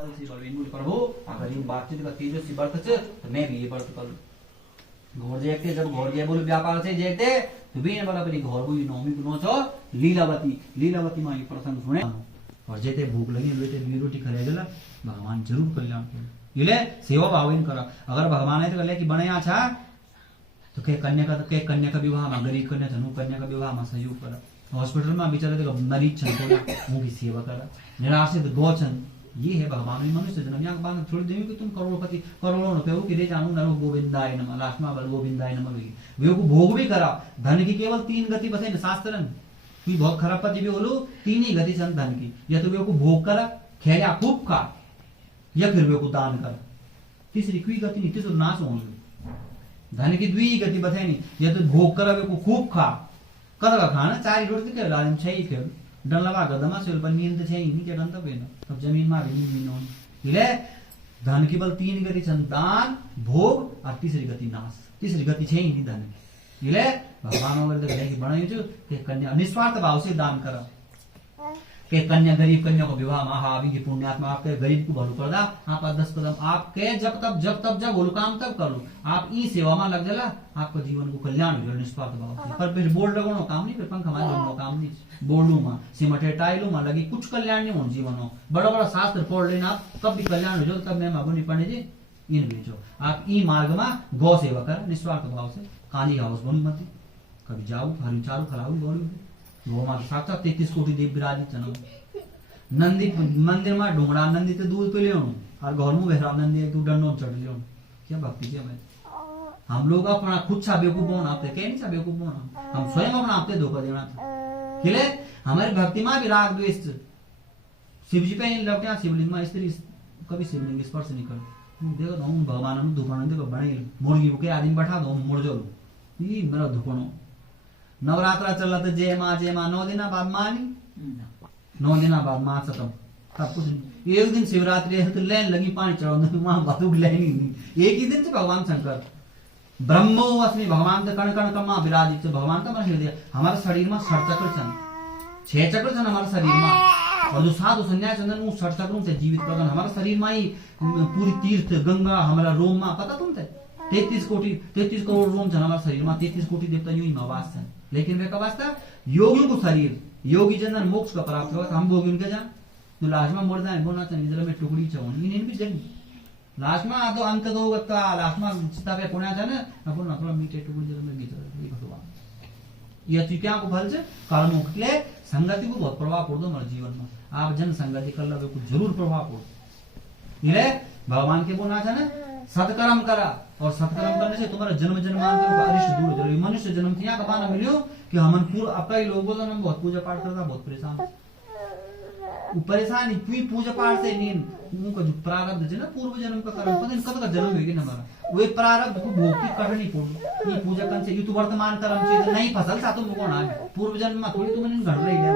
मंगल से बलवीन प्रभु अगर ये बातचीत का तेजस्वी व्रत छ तो मैं भी ये व्रत कर घोर जेते जब घोर जे बोल व्यापार से जेते तो बिन बला पनि घर बुई नौमी को नो छ लीलावती मा ये प्रसंग सुने और जेते भूख लगी लेते दो रोटी खा देला भगवान जरूर कल्याण कर इले सेवा भावइन कर अगर भगवान है तो कले कि बनाया छा तो के कन्या का विवाह में गरीब कन्या धनु कन्या का विवाह में सहयोग कर हॉस्पिटल में बिचारे तो मरीज छन को उनकी सेवा कर निराश्रित गौ छन ये है भगवान ने मनुष्य जन्म यहाँ बात थोड़ी देवी कि तुम करोड़पति करोड़ों रुपए हो कि दे जानू नरो गोविंदाय नमः लास्ट में बल गोविंदाय नमः वे को भोग भी करा धन की केवल 3 गति बसे शास्त्रन कोई बहुत खराब पति भी बोलो 3 ही गति छन धन की या तो वे को भोग करा खेया खूब खा या फिर वे को दान कर तीसरी कोई गति नहीं तीसरा नाश होंगे धन की 2 गति बसे नहीं या तो भोग करा वे को खूब खा कदा खाना 4 रोटी के लालिम छै फिर डनलवा गदमा सेल पर नींद छै नहीं के गंत बेन अब जमीन में भी नींद होन इले धन की बल 3 गति छन दान भोग और तीसरी गति नाश तीसरी गति छै नहीं धन इले भगवान वगैरह तो कि बनायो छु के कन्या निस्वार्थ भाव से दान कर के कन्या गरीब कन्या को विवाह महावी की पुण्यात्मा आपके गरीब को भलो कर दा आप 10 कदम आपके जब बोलो काम तब कर लो आप ई सेवा में लग जाला आपका जीवन को कल्याण हो निस्वार्थ भाव पर फिर बोर्ड लगानो काम नहीं फिर पंख हमारे काम नहीं बोलू में सिमटे टाइलू में लगी कुछ कल्याण नहीं हो जीवन हो बड़ा शास्त्र पढ़ लेना आप कब भी कल्याण हो जाओ तब मैं माबू पंडित जी इन बेचो आप ई मार्ग में गौ सेवा कर निस्वार्थ भाव से काली हाउस बनी मत कभी जाऊ हरी चारू खराऊ बोलू वो मार साक्षात 33 कोटि देव विराजित छन नंदी मंदिर में ढोंगड़ा नंदी ते दूध पे लेनु और घर में बहरा नंदी तू डंडों चढ़ लियो क्या भक्ति क्या मैं हम लोग अपना खुद सा बेवकूफ बोना आपते कह नहीं सा बेवकूफ बोना हम स्वयं अपना आपते धोखा देना था किले हमारी भक्ति में भी राग द्वेष शिव जी पे इन लौटिया शिवलिंग में स्त्री कभी शिवलिंग स्पर्श नहीं कर देखो हम भगवान ने दुकान देखो बने मुर्गी के आदमी बैठा दो मुड़ जाओ ये मेरा दुकान नवरात्रा चल रहा था जय माँ 9 दिन बाद मानी 9 दिन बाद माँ खत्म तब कुछ नहीं एक दिन शिवरात्रि है तो लैन लगी पानी चढ़ाने वहां बातू लैन ही नहीं एक ही दिन से भगवान शंकर ब्रह्मो अस्मि भगवान के कण कण कमा विराजित भगवान का हृदय हमारे शरीर में 6 चक्र छन 6 चक्र छन हमारे शरीर में और जो साधु संन्यास चंदन वो 6 चक्रों से जीवित करन हमारे शरीर में ही पूरी तीर्थ गंगा हमारा रोम में पता तुमते 33 करोड़ रोम छन हमारे शरीर में 33 कोटि देवता यूं ही वास छन लेकिन वे का वास्ता योगियों को शरीर योगी जनन मोक्ष का प्राप्त होगा हम भोगी उनके जान तो लास्ट में मर जाए बोना चाहिए जरा में टुकड़ी चावनी इन भी जन लास्ट में आ तो अंत दो गत्ता लास्ट में चिता पे कोना जाने अपन ना थोड़ा मीठे टुकड़ी जरा में गीत ये भगवान ये चीज क्या को फल से कर्मों के संगति को बहुत प्रभाव पड़ दो हमारे जीवन में आप जन संगति कर लो को जरूर प्रभाव पड़ ये भगवान के बोलना जाने सत्कर्म करा और सत्कर्म करने से तुम्हारा जन्म जन्मांतर का अरिष्ट दूर हो जाए मनुष्य जन्म थी का पाना मिलियो कि हमन पूरा आपका ही लोगों तो हम बहुत पूजा पाठ करता बहुत परेशान पूजा पाठ से नहीं उनका जो प्रारब्ध है ना पूर्व जन्म का कर्म पता नहीं कब का जन्म होगी ना हमारा वो प्रारब्ध को भोग की करनी पड़ी ये पूजा करने से ये तो वर्तमान कर्म से नहीं फसल सा तुम कौन आ पूर्व जन्म में थोड़ी तुमने घट रही है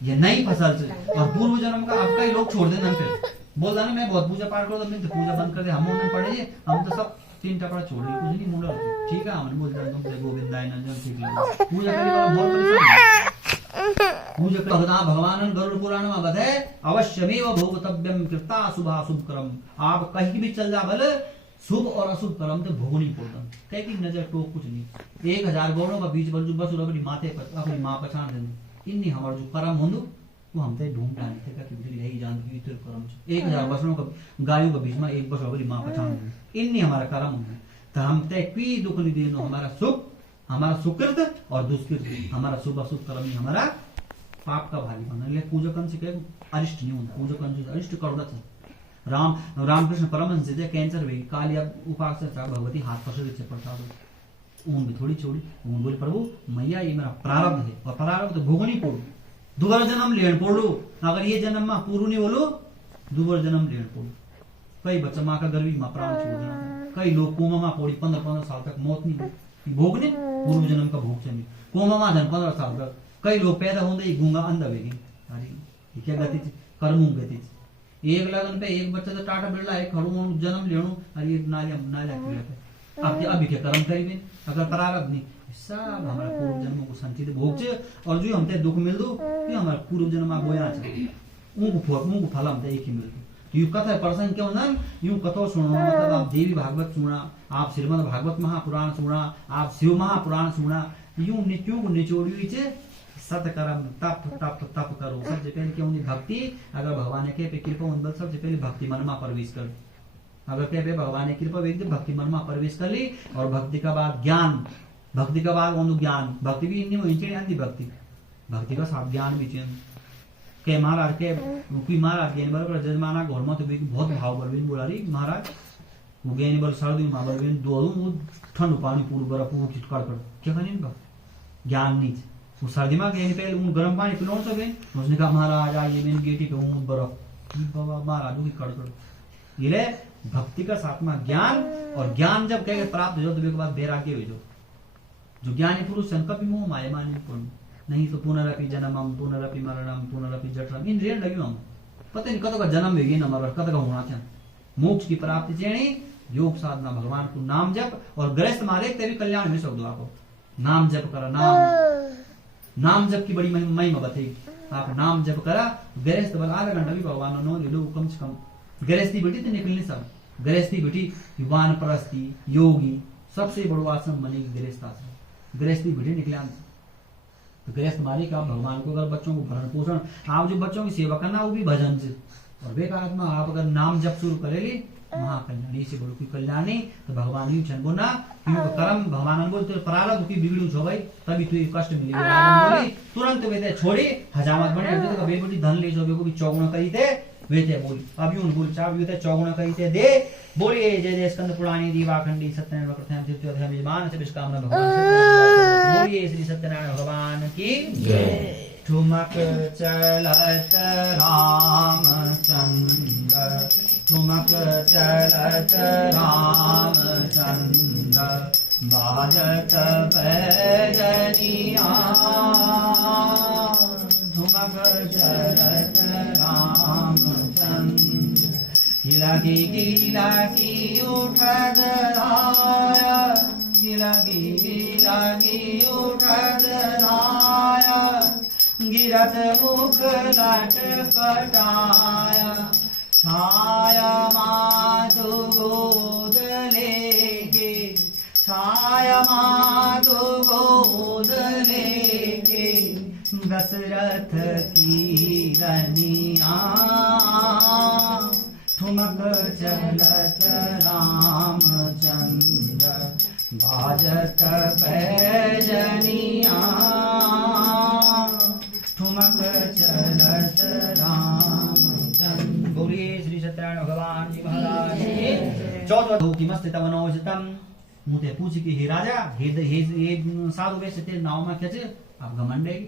ये नई फसल से और पूर्व जन्म का आपका ही लोग छोड़ देना फिर बोल रहा ना मैं बहुत पूजा पाठ करो तो पूजा बंद कर दे हम उन्होंने पढ़े हम तो सब 3 टपड़ा छोड़ दिए कुछ नहीं मुंडा ठीक है हमने बोल रहे तुमसे गोविंदाय नंदन ठीक लगे पूजा करने वाला बहुत परेशान पूजा कर भगवान गरुड़ पुराण में बताए अवश्यमेव भोगतव्यम कृता शुभा शुभ कर्म आप कहीं भी चल जा भले शुभ और अशुभ कर्म तो भोगनी पड़ता कहीं की नजर टोक कुछ नहीं 1000 गौड़ों का बीच बल बस अपनी माथे पर अपनी माँ पछाड़ देने इन्हीं हमारा जो कर्म होंदो वो हमसे ढूंढ डाले थे कि बिजली यही जान की तो कर्म 1000 बसों का गायों के बीच में एक बस वाली माँ पछाड़ इन्हीं हमारा कर्म होंगे तो हम तय कोई दुख नहीं देनो हमारा सुकृत और दुष्कृत हमारा शुभ अशुभ कर्म ही हमारा पाप का भागी बना ले पूजकन से कह अरिष्ट नहीं होता पूजकन से अरिष्ट कर देता रामकृष्ण परमहंस से कैंसर हुई कालिया उपासक भगवती हाथ पकड़ से पड़ता ऊन भी थोड़ी छोड़ी ऊन बोले प्रभु मैया ये मेरा प्रारब्ध है और प्रारब्ध तो भोगनी पड़ू दोबारा जन्म लेन पड़ो अगर ये जन्म में पूर्व नहीं बोलो दोबारा जन्म लेन पड़ो कई बच्चा माँ का गर्भी माँ प्राण छोड़ देना कई लोग कोमा में पड़ी 15 साल तक मौत नहीं हुई भोगने पूर्व जन्म का भोग चाहिए कोमा में जन 15 साल तक कई लोग पैदा होते ही गूंगा अंधा वेगी अरे क्या गति कर्मों गति एक लगन पे एक बच्चा तो टाटा बिरला है खड़ू जन्म लेणु अरे नालिया अब अभी क्या कर्म करीबे अगर प्रारब्ध नहीं सब हमारा पूर्व जन्मों को संचित भोग छे और जो हमते दुख मिल दो ये हमारा पूर्व जन्म में बोया छे उनको फल हमते एक ही मिल यू कथा प्रसंग क्यों ना यूं कथो सुनो मतलब आप देवी भागवत सुना, आप श्रीमद् भागवत महापुराण सुना, आप शिव महापुराण सुना, यूं नित्यों निचोड़ी चे सतकर्म तप तप तप करो। सबसे पहले क्यों नहीं भक्ति, अगर भगवान के पे कृपा उन सबसे पहले भक्ति मन में प्रवेश कर, अगर के पे भगवान ने कृपा व्यक्ति भक्ति मन में प्रवेश कर ली, और भक्ति का बाद ज्ञान, भक्ति का बाद उन ज्ञान, भक्ति भी इन्हीं आती भक्ति, भक्ति का साथ ज्ञान भी चाहिए के महाराज के कोई महाराज ज्ञान बराबर जजमाना घर में तो बहुत भाव बरबिन बोला रही महाराज वो ज्ञानी बर सर्दी में बरबिन दो ठंड पानी पूरी बर्फ वो चिटकार कर क्या कहने का ज्ञान नहीं वो सर्दी में ज्ञानी पहले उन गर्म पानी पिलाने से गए उसने कहा महाराज आइए मैंने गेटी पे ऊँट बर्फ बाबा महाराजों की कड़कड़ ये ले भक्ति का साथ में ज्ञान, और ज्ञान जब कह प्राप्त हो तो बाद वैराग्य हो जो ज्ञानी पुरुष संकल्प मोह माया मानी पूर्ण नहीं तो पुनरअपि जन्मम पुनरअपि मरणम पुनरअपि जठरम इन रेड लगी हम पता नहीं कतो का जन्म वेगी ना मगर कतो का होना चाहिए मोक्ष की प्राप्ति चेणी योग साधना भगवान को नाम जप, और गृहस्थ मारे तेरी कल्याण में सकदो आपको नाम जप करा, नाम जप की बड़ी महिमा बतेगी। आप नाम जप करा गृहस्थ बल आधा घंटा भी भगवान नो ले लो कम से कम गृहस्थी बेटी तो निकलने सब गृहस्थी बेटी युवान परस्ती योगी सबसे बड़ो आश्रम बनेगी गृहस्थ आश्रम, गृहस्थी बेटी निकले तो गृहस्थ मालिक आप भगवान को अगर बच्चों को भरण पोषण आप जो बच्चों की सेवा करना वो भी भजन से, और बेकार में आप अगर नाम जप शुरू करेली महाकल्याणी से बोलो की कल्याणी तो भगवान ही छन बोना क्योंकि कर्म भगवान बोलते प्रारब्ध की बिगड़ू छो भाई तभी तो ये कष्ट मिलेगा बोली तुरंत वे छोड़ी हजामत बने तो वे बोली धन ले जो को भी चौगुना करी थे वे बोली अब यूं बोल चाव यूं चौगुना करी थे दे बोलिए जय जय स्कंद पुराणी दीवाखंडी सत्यनारायण प्रथम द्वितीय अध्याय यजमान से विश्वकामना भगवान बोलिए श्री सत्यनारायण भगवान की जय। ठुमक चलत रामचंद्र ठुमक चलत रामचंद्र बाजत बैजनिया ठुमक चलत रामचंद्र गिलगी गिलगी उठद राया गिलगी गिलगी उठद राया गिरत मुख लट पटाया छाया माधु गोद लेके छाया माधु गोद लेके दशरथ की रनिया ठुमक चलत रामचंद्र बाजत बैजनिया ठुमक चलत रामचंद्र। बोलिए श्री सत्यनारायण भगवान जी महाराज की। चौदह की मस्त तवनोचितम मुझे पूछ कि हे राजा हे साधु वैसे तेरे नाव में क्या आप घमंड है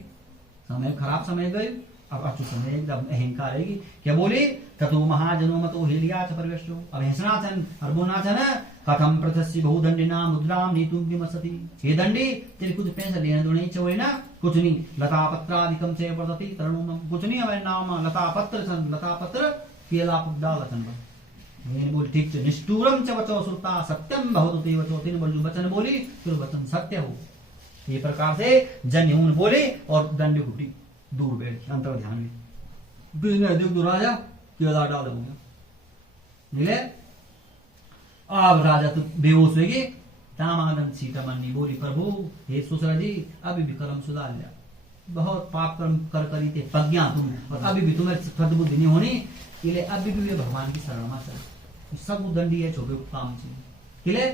समय खराब समय गए अब अच्छु समय एकदम अहंकार है क्या बोली कतो महाजनो मतो हेलिया च परवेशो अब हंसना छन और बोलना छन कथम प्रथस्य बहुदंडिना मुद्राम नीतुम विमसति हे दंडी तेरे कुछ पैसा लेना दो नहीं चाहिए ना कुछ नहीं लता पत्रादिकम से वर्तति तरुणम कुछ नहीं हमारे नाम लता पत्र छन लता पत्र केला पुडाल छन मैंने बोली ठीक है निष्ठुरम च वचो सुता सत्यम बहुत ते वचो तीन बोल वचन बोली फिर वचन सत्य हो ये प्रकार से जन्य उन बोले और दंडी घुटी दूर बैठ अंतर ध्यान में बिना देख दो राजा केला डाल दूंगा मिले अब राजा तो बेहोश हो गए दामानंद सीता मन्नी बोली प्रभु हे सुसरा जी अभी भी कर्म सुधार लिया बहुत पाप कर्म कर करी थे प्रज्ञा तुम और अभी भी तुम्हें सद्बुद्धि नहीं होनी इसलिए अभी भी वे भगवान की शरण में चल सब दंडी है छोटे काम से इसलिए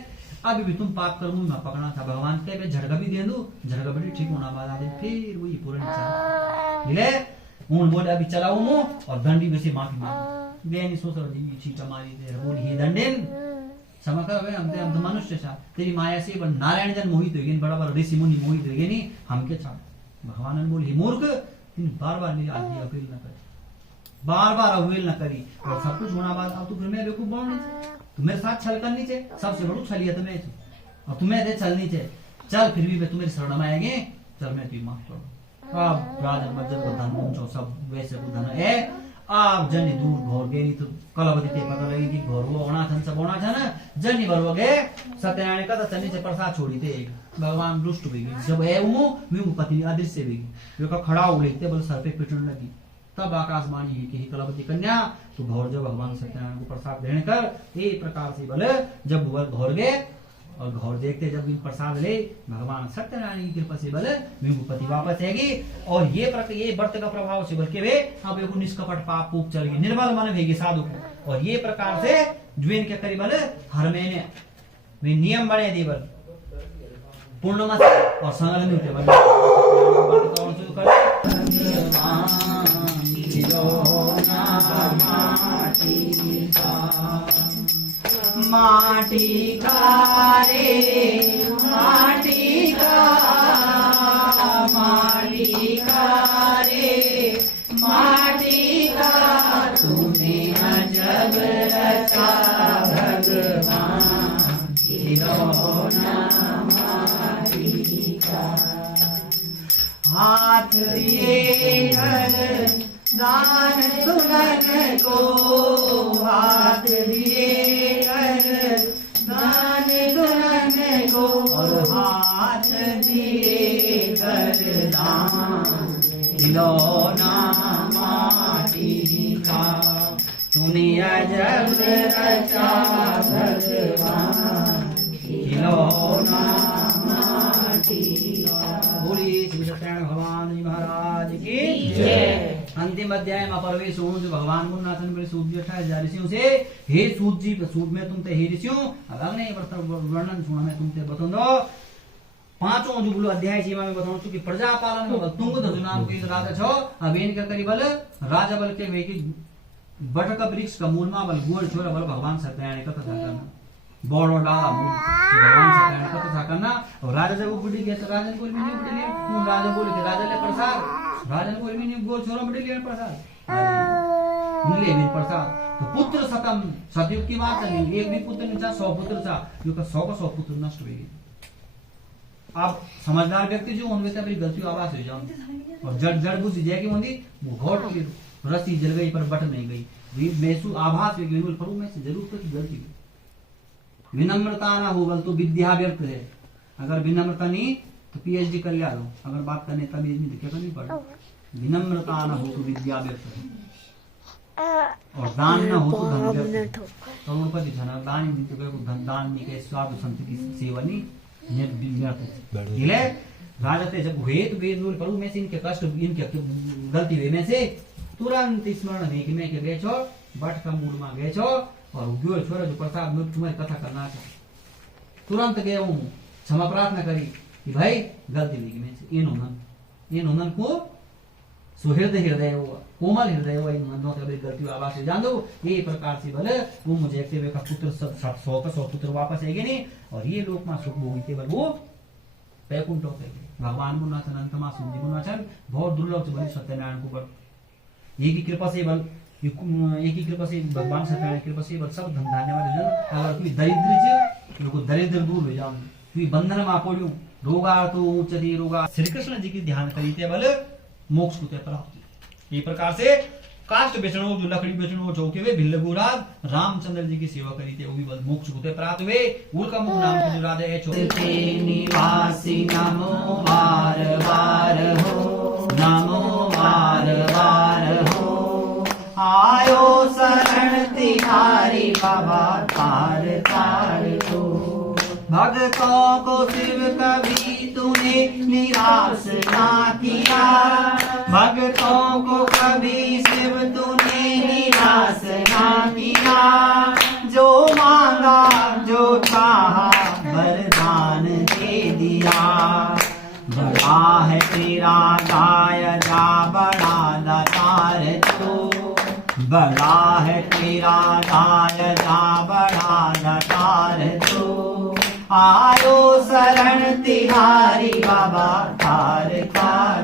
अभी भी तुम पाप कर्म में पकड़ा था भगवान के झड़का भी दे दू झड़का भी ठीक होना बाद फिर वही पूर्ण मिले उन बोले अभी चलाऊ मुंह और दंडी वैसे माफी मांगी वे नहीं सोच रही छीटा मारी दे बोली हे दंडेन समझ हम तो मनुष्य था तेरी माया से पर नारायण जन मोहित हो गए बड़ा बड़ा ऋषि मुनि मोहित हो गए नहीं हम के छाड़ भगवान ने बोली मूर्ख तीन बार बार मेरी आदि अपील न करी बार बार अवहेल न करी और सब कुछ होना बाद अब तो फिर मैं बेवकूफ बोल नहीं तुम्हें साथ छल करनी चाहिए सबसे बड़ू छलिया तुम्हें और तुम्हें दे छलनी चाहिए चल फिर भी मैं तुम्हारी शरण में आएंगे चल मैं तुम माफ करूँ अब राजा मज्जर को धन पहुंचो सब वैसे को धन है आप जनी दूर घोर गए तो कलावती ते पता लगी कि घोर वो ओना छन सब ओना छन जनी भर गए सत्यनारायण का चन्नी से प्रसाद छोड़ी थे भगवान रुष्ट हुई जब है वो पति अदृश्य भी जो का खड़ा हो लेते बोल सर पे पिटने लगी तब आकाशवाणी हुई कि हे कलावती कन्या तू घर जो भगवान सत्यनारायण को प्रसाद ग्रहण कर। ये प्रकार से बोले जब वह घर गए और घर देखते जब इन प्रसाद ले भगवान सत्यनारायण की कृपा से बोले विभूपति वापस आएगी। और ये व्रत का प्रभाव से बल्कि वे अब एक निष्कपट पाप पूप चल गई, निर्मल मन भेगी साधु को। और ये प्रकार से ज्वेन के करीब हर महीने वे नियम बने दी बल पूर्णमास और संगल में माटी का रे माटी का माटी का रे माटी का तूने अजब रचा भगवान खिलौना माटी का। हाथ दिए घर दान दुल्हन को, हाथ दिए घर दान दुल्हन को, और हाथ दिए घर दान खिलौना माटी का। तूने अजब रचा भगवान खिलौना माटी का। बोलिए श्री सत्यनारायण भगवान जी महाराज की जय। अंतिम अध्याय में प्रवेश हो भगवान मुन्नाथन बड़े सूत जी 28,000 ऋषियों से हे सूत जी सूत में तुमते हे ऋषियों अलग नहीं वर्णन सुना मैं तुमते बताऊं दो। पांचों जो बोलो अध्याय सीमा में बताऊं कि प्रजापालन में तुंग नाम के राजा छो अबेन के करीब राजा बल के वे की बटक वृक्ष का मूल बल गोल छोरा बल भगवान सत्यनारायण का कथा करना बड़ो डाला भगवान सत्यनारायण का कथा करना। और राजा जब बुढ़ी गया तो राजन को भी नहीं बुढ़ी लिया, राजा बोले कि राजा ले प्रसाद, राजन को भी नहीं गोल छोरा बुढ़ी लिया प्रसाद मिले भी प्रसाद। तो पुत्र सतम सतयुग की बात चली, एक भी पुत्र नहीं था 100 पुत्र था, जो का 100 का 100 पुत्र नष्ट हो गए। अब समझदार व्यक्ति जो उनमें अपनी गलती आवाज हो जाओ और जड़ जड़ बुझ जाएगी होंगी वो घोट की रस्सी जल गई पर बट नहीं गई महसूस आभास प्रभु में से जरूर कुछ गलती हुई। विनम्रता ना हो बल तो विद्या व्यर्थ है। अगर विनम्रता नहीं तो पीएचडी कर लिया लो, अगर बात करने तब नहीं क्या करनी पड़े। विनम्रता ना हो तो विद्या व्यर्थ है और दान ना हो तो धन व्यर्थ है। करोड़पति धन दान नहीं तो दान नहीं के स्वाद संत की सेवा नहीं राजा थे जब हुए तो वेद प्रभु में से इनके कष्ट इनके गलती हुए में से तुरंत स्मरण है कि मैं के गए छो बट का मूड में गए छो और उग्यो छोरा जो प्रसाद में तुम्हारी कथा करना था तुरंत गए हूँ क्षमा प्रार्थना करी कि भाई गलती हुई में से इन होनन को सुहृदय हुआ कोमल हृदय हुआ इन मनों से गलती आवाज से जान दो। ये प्रकार से भले वो मुझे का पुत्र 100 का 100 पुत्र वापस आएंगे नहीं और ये लोग मां सुख भोगी केवल वो पैकुंठ होते भगवान मुन्नाथन अंतमा सुंदी मुन्नाथन बहुत दुर्लभ बने सत्यनारायण को बल एक ही कृपा से बल एक ही कृपा से भगवान सत्यनारायण कृपा से बल सब धन धान्य वाले जन अगर कोई दरिद्र से दरिद्र दूर हो जाओ कोई बंधन में पड़ू रोगा तो उच्चति रोगा श्री कृष्ण जी की ध्यान करीते बल मोक्ष को प्राप्त। ये प्रकार से काष्ट बेचनो जो लकड़ी बेचनो चौके वे भिल्लगुराज रामचंद्र जी की सेवा करी थे वो भी बल मोक्ष को प्राप्त हुए। उनका मुख नाम के जो राजा है छोटे निवासी नमो वार वार हो नमो वार वार हो आयो शरण तिहारी बाबा तार तार हो। भक्तों को शिव कभी तूने निराश ना किया भक्तों को कभी शिव तूने निराश ना किया जो मांगा जो चाहा वरदान दे दिया। बड़ा है तेरा गाय जा बड़ा दातार तो बड़ा है तेरा गाय जा बड़ा दातार तो आयो शरण तिहारी बाबा तार तार।